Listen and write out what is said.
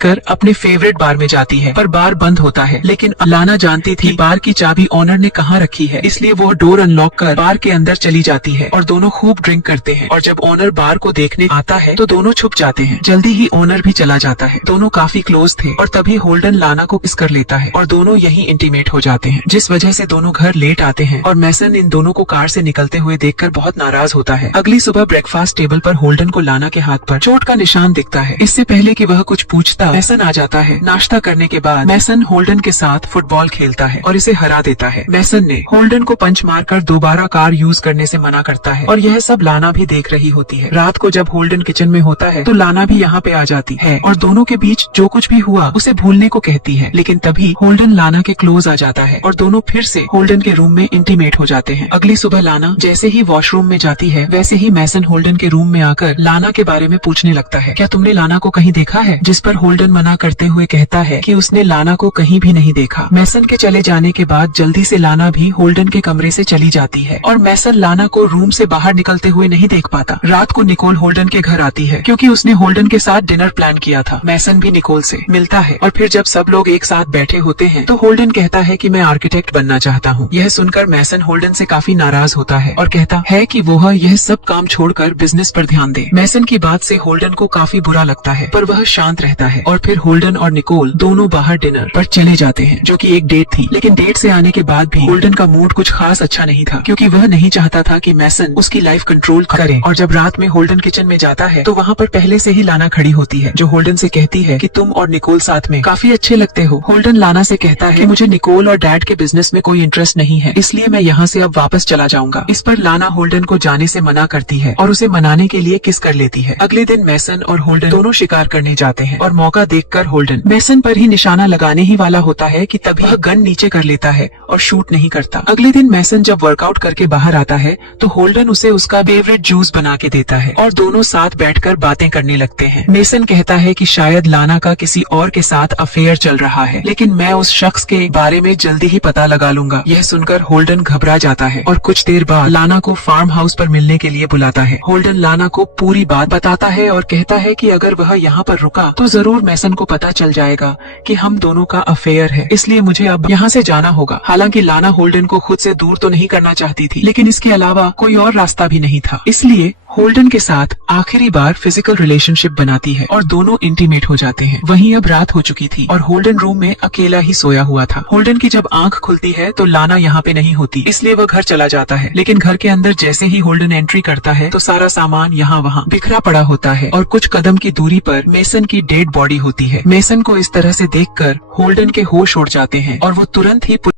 कर अपने फेवरेट बार में जाती है, पर बार बंद होता है। लेकिन लाना जानती थी बार की चाबी ओनर ने कहाँ रखी है, इसलिए वो डोर अनलॉक कर बार के अंदर चली जाती है और दोनों खूब ड्रिंक करते हैं। और जब ओनर बार को देखने आता है तो दोनों छुप जाते हैं। जल्दी ही ओनर भी चला जाता है। दोनों काफी क्लोज थे और तभी होल्डन लाना को किस कर लेता है और दोनों यही इंटीमेट हो जाते हैं, जिस वजह से दोनों घर लेट आते हैं। और मैसन इन दोनों को कार से निकलते हुए देखकर बहुत नाराज होता है। अगली सुबह ब्रेकफास्ट टेबल पर होल्डन को लाना के हाथ पर चोट का निशान दिखता है। इससे पहले कि वह कुछ पूछता मैसन आ जाता है। नाश्ता करने के बाद मैसन होल्डन के साथ फुटबॉल खेलता है और इसे हरा देता है। मैसन ने होल्डन को पंच मारकर दोबारा कार यूज करने से मना करता है और यह सब लाना भी देख रही होती है। रात को जब होल्डन किचन में होता है तो लाना भी यहाँ पे आ जाती है और दोनों के बीच जो कुछ भी हुआ उसे भूलने को कहती है। लेकिन तभी होल्डन लाना के क्लोज आ जाता है और दोनों फिर से होल्डन के रूम में इंटीमेट हो जाते हैं। अगली सुबह लाना जैसे ही वॉशरूम में जाती है वैसे ही मैसन होल्डन के रूम में आकर लाना के बारे में पूछने लगता है, क्या तुमने लाना को कहीं देखा है? जिस पर होल्डन मना करते हुए कहता है कि उसने लाना को कहीं भी नहीं देखा। मैसन के चले जाने के बाद जल्दी से लाना भी होल्डन के कमरे से चली जाती है और मैसन लाना को रूम से बाहर निकलते हुए नहीं देख पाता। रात को निकोल होल्डन के घर आती है क्योंकि उसने होल्डन के साथ डिनर प्लान किया था। मैसन भी निकोल से मिलता है और फिर जब सब लोग एक साथ बैठे होते हैं तो होल्डन कहता है कि मैं आर्किटेक्ट बनना चाहता हूँ। यह सुनकर मैसन होल्डन से काफी नाराज होता है और कहता है कि वह यह सब काम छोड़कर बिजनेस पर ध्यान दे। मैसन की बात से होल्डन को काफी बुरा लगता है पर वह शांत रहता है और फिर होल्डन और निकोल दोनों बाहर डिनर पर चले जाते हैं, जो कि एक डेट थी। लेकिन डेट से आने के बाद भी होल्डन का मूड कुछ खास अच्छा नहीं था क्योंकि वह नहीं चाहता था कि मैसन उसकी लाइफ कंट्रोल करे। और जब रात में होल्डन किचन में जाता है तो वहाँ पर पहले से ही लाना खड़ी होती है, जो होल्डन से कहती है कि तुम और निकोल साथ में काफी अच्छे लगते हो। होल्डन लाना से कहता है कि मुझे निकोल और डैड के बिजनेस में कोई इंटरेस्ट नहीं है, इसलिए मैं यहाँ से अब वापस चला जाऊंगा। इस पर लाना होल्डन को जाने से मना करती है और उसे मनाने के लिए किस कर लेती है। अगले दिन मैसन और होल्डन दोनों शिकार करने जाते हैं और मौका देखकर होल्डन मैसन पर ही निशाना लगाने ही वाला होता है कि तभी वह गन नीचे कर लेता है और शूट नहीं करता। अगले दिन मैसन जब वर्कआउट करके बाहर आता है तो होल्डन उसे उसका फेवरेट जूस बना के देता है और दोनों साथ बैठकर बातें करने लगते हैं। मैसन कहता है कि शायद लाना का किसी और के साथ अफेयर चल रहा है, लेकिन मैं उस शख्स के बारे में जल्दी ही पता लगा लूंगा। यह सुनकर होल्डन घबरा जाता है और कुछ देर बाद लाना को फार्म हाउस पर मिलने के लिए बुलाता है। होल्डन लाना को पूरी बात बताता है और कहता है कि अगर वह यहाँ पर रुका तो जरूर मैसन को पता चल जाएगा कि हम दोनों का अफेयर है, इसलिए मुझे अब यहाँ से जाना होगा। हालांकि लाना होल्डन को खुद से दूर तो नहीं करना चाहती थी, लेकिन इसके अलावा कोई और रास्ता भी नहीं था, इसलिए होल्डन के साथ आखिरी बार फिजिकल रिलेशनशिप बनाती है और दोनों इंटीमेट हो जाते हैं। वहीं अब रात हो चुकी थी और होल्डन रूम में अकेला ही सोया हुआ था। होल्डन की जब आंख खुलती है तो लाना यहाँ पे नहीं होती, इसलिए वह घर चला जाता है। लेकिन घर के अंदर जैसे ही होल्डन एंट्री करता है तो सारा सामान यहाँ वहाँ बिखरा पड़ा होता है और कुछ कदम की दूरी पर मैसन की डेड बॉडी होती है। मैसन को इस तरह से देखकर होल्डन के होश उड़ जाते हैं और वो तुरंत ही